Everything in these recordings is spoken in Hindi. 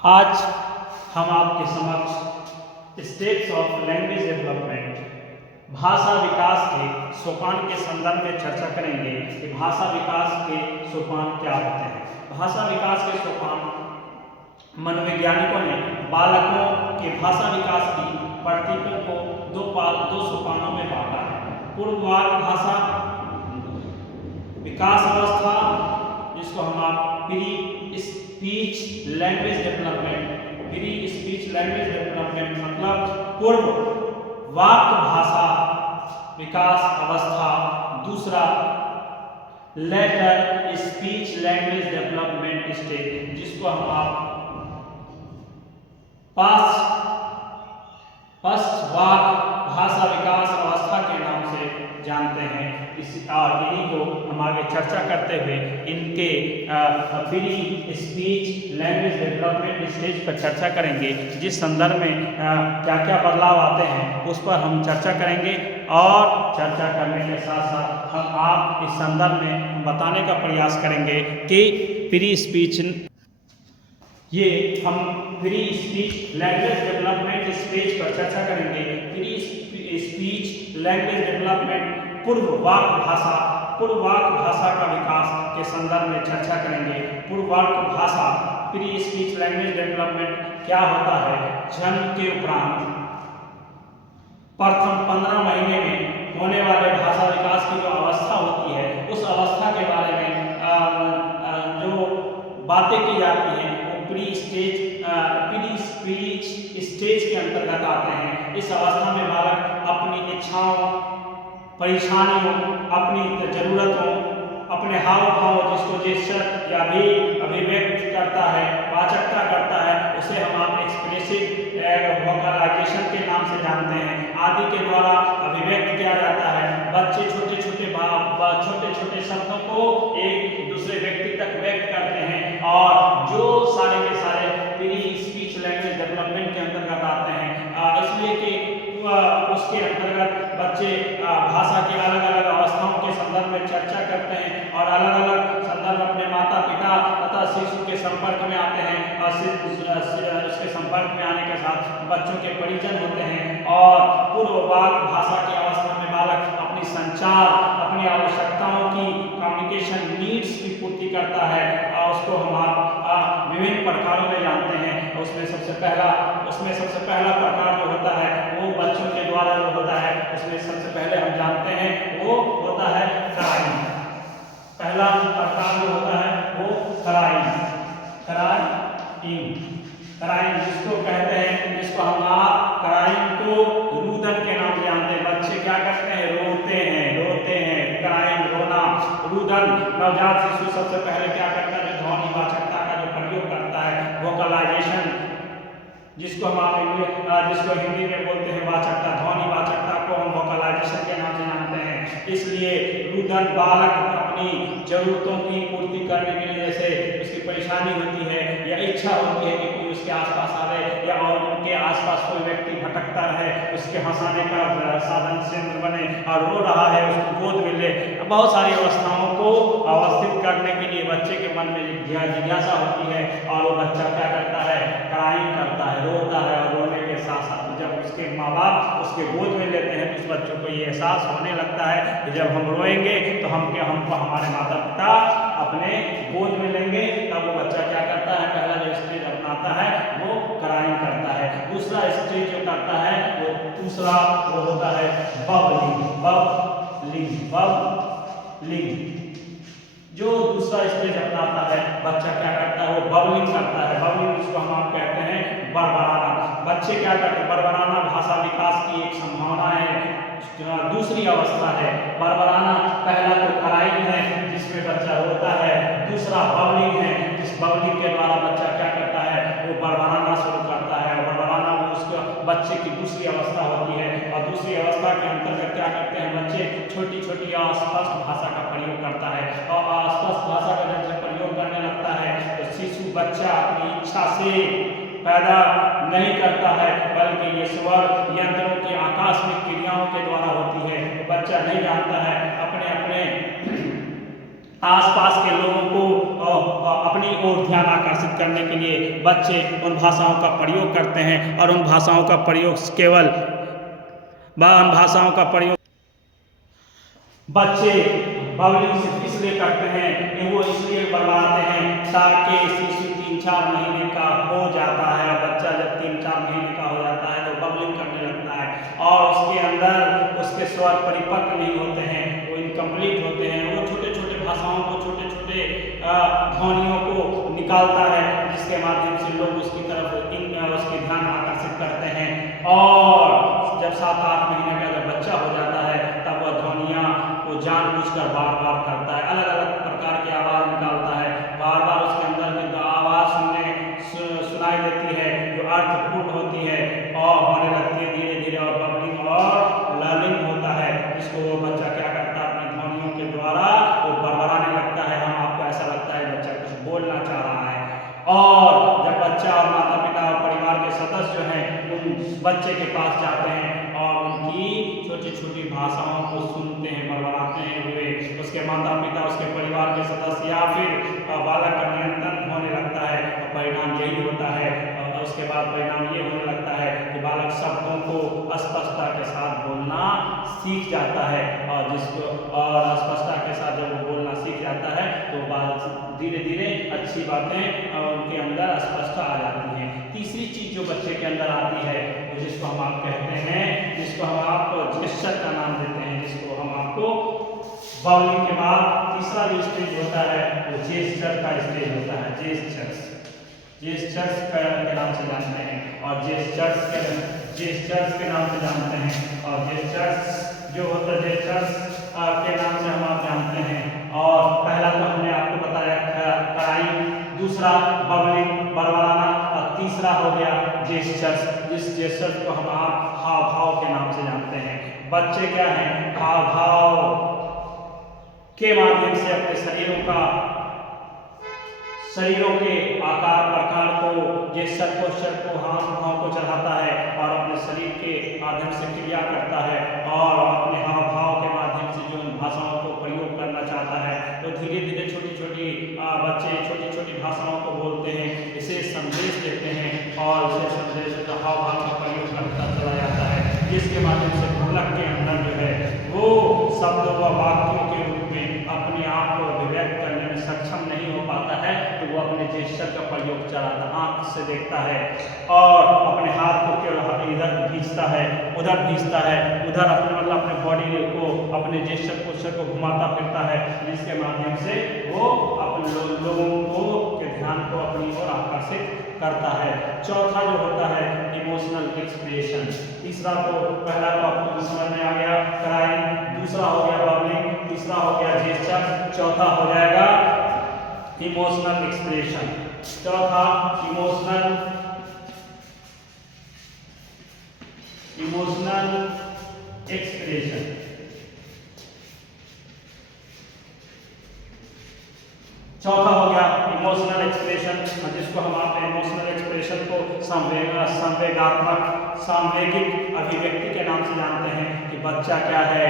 आज हम आपके समक्ष स्टेप्स ऑफ लैंग्वेज डेवलपमेंट भाषा विकास के सोपान के संदर्भ में चर्चा करेंगे कि भाषा विकास के सोपान क्या होते हैं। भाषा विकास के सोपान मनोवैज्ञानिकों ने बालकों के भाषा विकास की प्रतीकों को दो सोपानों में बांटा है। पूर्ववाक भाषा विकास अवस्था, जिसको हम आप प्री स्पीच लैंग्वेज डेवलपमेंट मतलब पूर्व वाक भाषा विकास अवस्था। दूसरा later speech language development stage, जिसको हम आप पश्चवाक भाषा विकास अवस्था के नाम से जानते हैं। इन्हीं को हम आगे चर्चा करते हुए इनके pre speech language development stage पर चर्चा करेंगे, जिस संदर्भ में क्या क्या बदलाव आते हैं उस पर हम चर्चा करेंगे। और चर्चा करने के साथ साथ हम आप इस संदर्भ में बताने का प्रयास करेंगे कि pre speech language development stage पर चर्चा करेंगे। प्री स्पीच लैंग्वेज डेवलपमेंट पूर्व वाक भाषा का विकास के संदर्भ में चर्चा करेंगे। पूर्व वाक भाषा प्री स्पीच लैंग्वेज डेवलपमेंट क्या होता है। जन्म के उपरांत प्रथम 15 महीने में होने वाले भाषा विकास की जो अवस्था होती है, उस अवस्था के बारे में जो बातें की जाती हैं वो प्री स्पीच स्टेज के अंतर्गत आते हैं। इस अवस्था में बालक अपनी इच्छाओं, परेशानियों, अपनी जरूरतों, अपने हाव भाव, जिसको जेस्चर या भी अभिव्यक्त करता है, वाचकता करता है, उसे हम आप एक्सप्रेसिव वोकलाइजेशन के नाम से जानते हैं, आदि के द्वारा अभिव्यक्त किया जाता है। बच्चे छोटे छोटे शब्दों को एक दूसरे व्यक्ति तक व्यक्त करते हैं और जो सारे के सारे प्री स्पीच लैंग्वेज डेवलपमेंट के अंतर्गत आते हैं। इसलिए कि उसके अंतर्गत बच्चे भाषा की अलग अलग अवस्थाओं के संदर्भ में चर्चा करते हैं और अलग अलग संदर्भ अपने माता पिता तथा शिशु के संपर्क में आते हैं और उसके संपर्क में आने के साथ बच्चों के परिजन होते हैं। और पूर्ववाक भाषा की अवस्था में बालक अपनी संचार, अपनी आवश्यकताओं की कम्युनिकेशन नीड्स की पूर्ति करता है और उसको हम विभिन्न प्रकारों में जानते हैं। उसमें सबसे पहला प्रकार जो होता है वो बच्चों के द्वारा जो होता है, उसमें सबसे पहले हम जानते हैं वो होता है क्राइंग। पहला प्रकार जो होता है वो क्राइंग, जिसको कहते हैं, जिसको हम क्राइंग को रुदन के नाम से जानते हैं। बच्चे क्या करते हैं, रोते हैं, क्राइंग रोना, रुदन। नवजात शिशु सबसे पहले क्या करता है, जो ध्वनि वाचकता का जो प्रयोग करता है, वोकलाइजेशन, जिसको हिंदी में बोलते हैं वाचकता, ध्वनि वाचकता को हम वोकलाइजेशन के नाम से जानते हैं। इसलिए रुदन बालक अपनी जरूरतों की पूर्ति करने के लिए, जैसे उसकी परेशानी होती है या इच्छा होती है कि कोई उसके आसपास आवे या और उनके आसपास कोई व्यक्ति भटकता रहे, उसके हंसाने का साधन केंद्र बने और रो रहा है, उसको गोद में ले। बहुत सारी अवस्थाओं को अवस्थित करने के लिए बच्चे के मन में जिज्ञासा होती है और वो बच्चा क्या करता है, क्राइंग करता है, रोता है। और रोने के साथ साथ जब उसके माँ बाप उसके गोद में लेते हैं तो उस बच्चों को ये एहसास होने लगता है कि जब हम रोएंगे तो हमको हमारे माता पिता अपने गोद में लेंगे। तब वो बच्चा क्या करता है, पहला जो स्टेज अपनाता है वो क्राइंग करता है। दूसरा स्टेज जो करता है वो होता है बबलिंग। जो दूसरा स्टेज अपनाता है बच्चा क्या करता है, वो बबलिंग करता है। बबलिंग, जिसको हम आप कहते हैं बड़बड़ाना। बच्चे क्या करते हैं, बड़बड़ाना भाषा विकास की एक संभावना है, दूसरी अवस्था है। बड़बड़ाना पहला तो क्राइंग है जिसमें बच्चा रोता है, दूसरा बबलिंग है, जिस बबलिंग के द्वारा बच्चा क्या करता है, वो बड़बड़ाना शुरू करता है। और बड़बड़ाना में उसके बच्चे की दूसरी अवस्था होती है और दूसरी अवस्था के अंतर्गत क्या करते हैं, बच्चे छोटी छोटी अस्पष्ट भाषा का प्रयोग करता है और अस्पष्ट भाषा का जब प्रयोग करने लगता है तो शिशु बच्चा अपनी इच्छा से पैदा नहीं करता है, बल्कि ये स्वर यंत्रों की आकस्मिक क्रियाओं के द्वारा होती है। बच्चा नहीं जानता है, अपने आसपास के लोगों को अपनी ओर ध्यान आकर्षित करने के लिए बच्चे उन भाषाओं का प्रयोग करते हैं, और उन भाषाओं का प्रयोग केवल उन भाषाओं का प्रयोग बच्चे बबलिंग सिर्फ इसलिए करते हैं कि वो इसलिए बनवाते हैं ताकि शिशु 3-4 महीने का हो जाता है, और बच्चा जब 3-4 महीने का हो जाता है तो बबलिंग करने लगता है, और उसके अंदर उसके स्वर परिपक्व नहीं होते हैं, वो इनकम्प्लीट होते हैं। वो छोटे छोटे भाषाओं को, छोटे छोटे ध्वनियों को निकालता है, जिसके माध्यम से लोग उसकी तरफ उसके ध्यान आकर्षित करते हैं। और जब 7-8 महीने का जब बच्चा हो जाता है तब वह ध्वनियाँ को जानबूझकर बार बार करता है, अलग अलग प्रकार की आवाज़ निकालता है, बार बार उसके अंदर की आवाज़ सुनाई देती है जो अर्थपूर्ण होती है और होने लगती है धीरे धीरे, और बबलिंग और लर्निंग होता है, जिसको वो बच्चा क्या करता है अपनी ध्वनियों के द्वारा वो बड़बड़ाने लगता है। हम आपको ऐसा लगता है बच्चा कुछ बोलना चाह रहा है। और जब बच्चा और माता पिता और परिवार के सदस्य जो हैं उन बच्चे के पास जाते हैं और उनकी छोटी छोटी भाषाओं को सुनते हैं बड़बड़ाते हुए, उसके माता पिता, उसके परिवार के सदस्य या फिर बालक का नियंत्रण होने लगता है, और परिणाम यही होता है। और उसके बाद परिणाम ये होने लगता है कि बालक शब्दों को स्पष्टता के साथ बोलना सीख जाता है, और स्पष्टता के साथ जब वो बोलना सीख जाता है तो बालक धीरे धीरे अच्छी बातें उनके अंदर स्पष्टता आ जाती है। तीसरी चीज जो बच्चे के अंदर आती है वो जिसको हम आप कहते हैं, जिसको हम आपको जेस्चर का नाम देते हैं, जिसको हम आपको बबलिंग के बाद तीसरा जो स्टेज होता है वो जेस्चर का स्टेज होता है। जेस्चर्स के नाम से जानते हैं, और जेस्चर्स के नाम से जानते हैं, और जेस्चर्स जो होता है जेस्चर्स के नाम से हम आप जानते हैं। और पहला तो हमने आपको बताया क्राइंग, दूसरा बबलिंग बड़बड़ाना, और तीसरा हो गया जेस्चर्स, जिस जेस्चर्स को हम आप हाव भाव के नाम से जानते हैं। बच्चे क्या हैं, हाव भाव के माध्यम से अपने शरीरों के आकार प्रकार को, जेस्चर पोस्चर को, हाथ भाव को चढ़ाता है, और अपने शरीर के माध्यम से क्रिया करता है, और अपने हाव भाव के माध्यम से जो भाषाओं को प्रयोग करना चाहता है, तो धीरे धीरे छोटी छोटी बच्चे छोटी छोटी भाषाओं को बोलते हैं, इसे संदेश देते हैं, और उसे संदेश का हाव भाव का प्रयोग करता चला जाता है, जिसके माध्यम से बालक के अंदर जो है वो शब्द व वाक्यों के रूप में अपने आप को अभिव्यक्त करने में सक्षम नहीं हो पाता है, तो वो अपने जेस्चर का प्रयोग चलाता, आंख से देखता है, और अपने हाथ को केवल इधर खींचता है, उधर खींचता है, उधर अपने बॉडी को, अपने जेस्चर पोस्चर को घुमाता फिरता है, जिसके माध्यम से वो अपने लोगों को के ध्यान को अपनी ओर आकर्षित करता है। चौथा जो होता है इमोशनल एक्सप्रेशन। तीसरा तो पहला तो आपको समझ में आ गया क्राइंग, दूसरा हो गया बबलिंग, तीसरा हो गया जेस्चर, चौथा हो जाएगा इमोशनल एक्सप्रेशन। चौथा इमोशनल एक्सप्रेशन। चौथा हो गया इमोशनल एक्सप्रेशन, जिसको हम आप इमोशनल एक्सप्रेशन को सांवेगिक अभिव्यक्ति के नाम से जानते हैं कि बच्चा क्या है।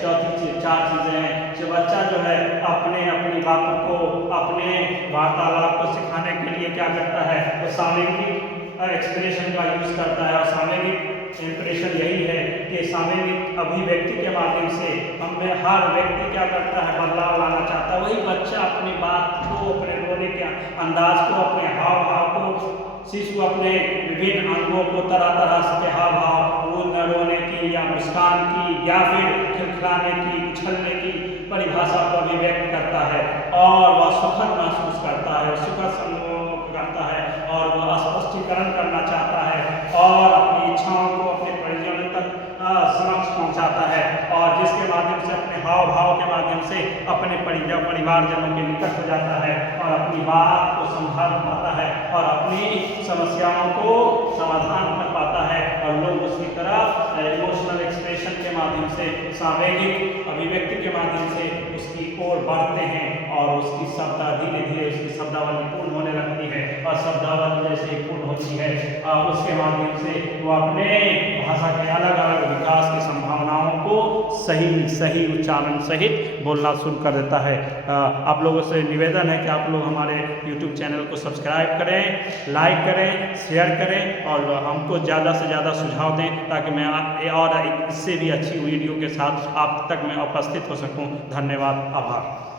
चौथी 4 चीजें हैं जो बच्चा जो है अपनी बातों को, अपने वार्तालाप को सिखाने के लिए क्या करता है, वो सांवेगिक एक्सप्रेशन का यूज करता है। और सांवेगिक इंप्रेशन यही है कि सांवेगिक अभिव्यक्ति के माध्यम से हमें हर व्यक्ति क्या करता है, बदलाव लाना चाहता है। वही बच्चा अपनी बात को, अपने रोने के अंदाज को, अपने हाव भाव को, शिशु अपने विभिन्न अंगों को तरह तरह के हाव भाव, न रोने की या मुस्कान की या फिर खिलखिलाने की, उछलने की परिभाषा को अभिव्यक्त करता है, और वह सुखद महसूस करता है, सुखद करता है, और वह स्पष्टीकरण करना चाहता है, और अपनी इच्छाओं को अपने परिजनों तक समक्ष पहुंचाता है, और जिसके माध्यम से अपने हाव भाव के माध्यम से अपने परिवारजनों के निकट हो जाता है, और अपनी बात को समझा पाता है, और अपनी समस्याओं को समाधान कर पाता है, और लोग उसकी तरफ इमोशनल एक्सप्रेशन के माध्यम से, सांवेगिक अभिव्यक्ति के माध्यम से उसकी ओर बढ़ते हैं, और उसकी शब्द धीरे धीरे उसकी शब्दावली पूर्ण होने लगती है, और शब्दावली जैसे पूर्ण होती है उसके माध्यम से वो अपने भाषा के अलग अलग विकास की संभावनाओं को सही उच्चारण सहित बोलना शुरू कर देता है। आप लोगों से निवेदन है कि आप लोग हमारे YouTube चैनल को सब्सक्राइब करें, लाइक करें, शेयर करें और हमको ज़्यादा से ज़्यादा सुझाव दें ताकि मैं और इससे भी अच्छी वीडियो के साथ आप तक मैं उपस्थित हो सकूं। धन्यवाद, आभार।